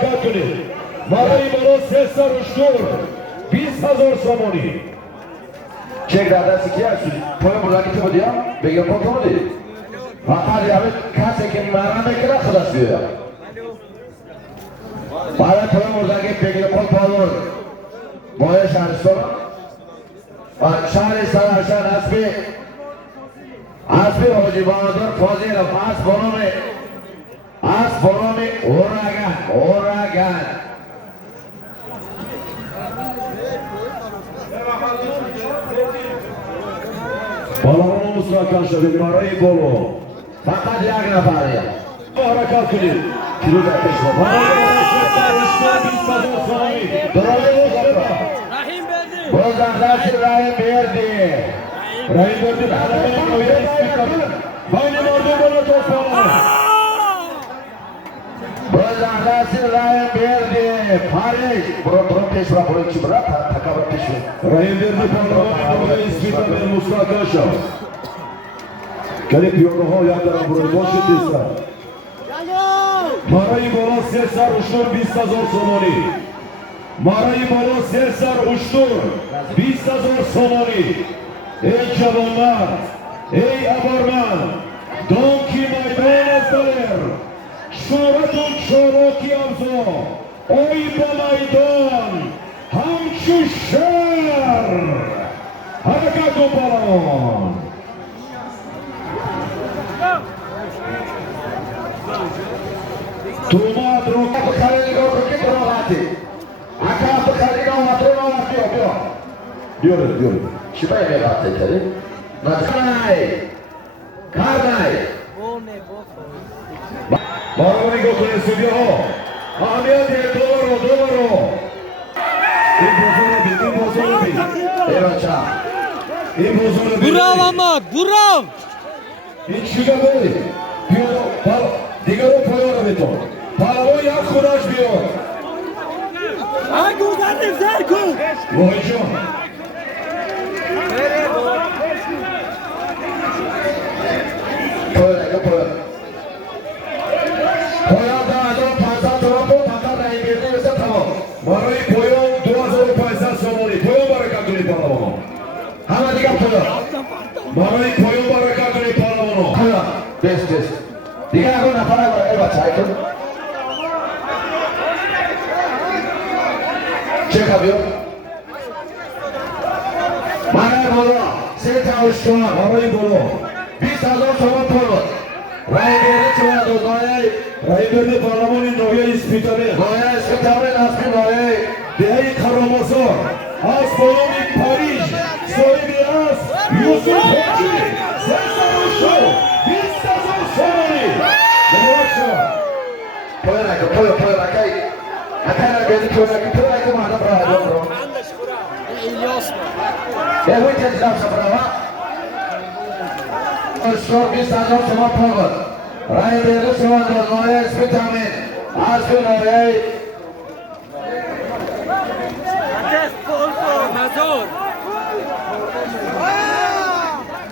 حرکت کنید. برای بالا 3 سر اشتر 20,000 سامانی. چک دادرسی که هستی؟ پای بردن که بودیم؟ بگیر پا که بودی؟ فقط یعنی کسی که مرم بگیره خودش بیاید. برای پای بردن که بگیر پا بود ماه شهرستان شهر سرشن اسبی حاجی بهادر فاضل از برام اورگان بالامون مستحکم شدیم برای بالو فقط یک نفره حرکت کنید. کلو در پیش با باز دردرسی رای بیردی برنامه نویه اسپیکر بین مردم بالا توفانه باز دردرسی رای بیردی پاریش برو پیش برو چی برو تکابر پیش رای بیردی برنامه نویه اسپیکر مستحکم شد. کلی پیانو ها یک دارم بروی باشید دیستن برای بالا 3 سر اشتر 20,000 سامانی. برای بالا 3 سر اشتر 20,000 سامانی. ای جوانمرد ای ابرمند دانکی میدان از دلر شورتون چالاکی افزا ای با میدان همچو شهر حرکت و بالان تومات رو بخاری نگاه کن که براغتی اکا بخاری نگاه مطرو نگاه بیاره چی باید نگاه تایی؟ کارنای بارو نگاه کن استودیو ها امیت دوبارو این بازو رو بید ای بچه این بازو رو بید برام احمد برام این چیگه بایی دیگه رو پایان رو بیتون پالوان یک خودش بیاد اگو زنیم زر کن واحد جان پایان 2,500 تومان بود فقط رای بیردی بسه تمام برای پایان 2,500 سامانی پایان برکت کنید پالوان همه دیگه پایان برای پایان برکت کنید پالوان پایان بس دیگه اگه نفره برای بچه های کن چه خبیر؟ برای بالا 3 تا اشتر برای بالا 20,000 تومان پایان رای بیردی چه باید دوزای رای برده پارلمان نویه اسپیتاله گویا اسپیتال نصفی نویه دهی کرامازار از بالام پاریژ صاحبی است یوسف حاجی 3 سر شو 20,000 سامانی پایان اکای بیردی پایان اکای مادر برای الیاس اوی تجرب سفره اشتر 20,000 تومان پایان رای بیردی شما دوزای اسپیتامین اسفی نویه مزار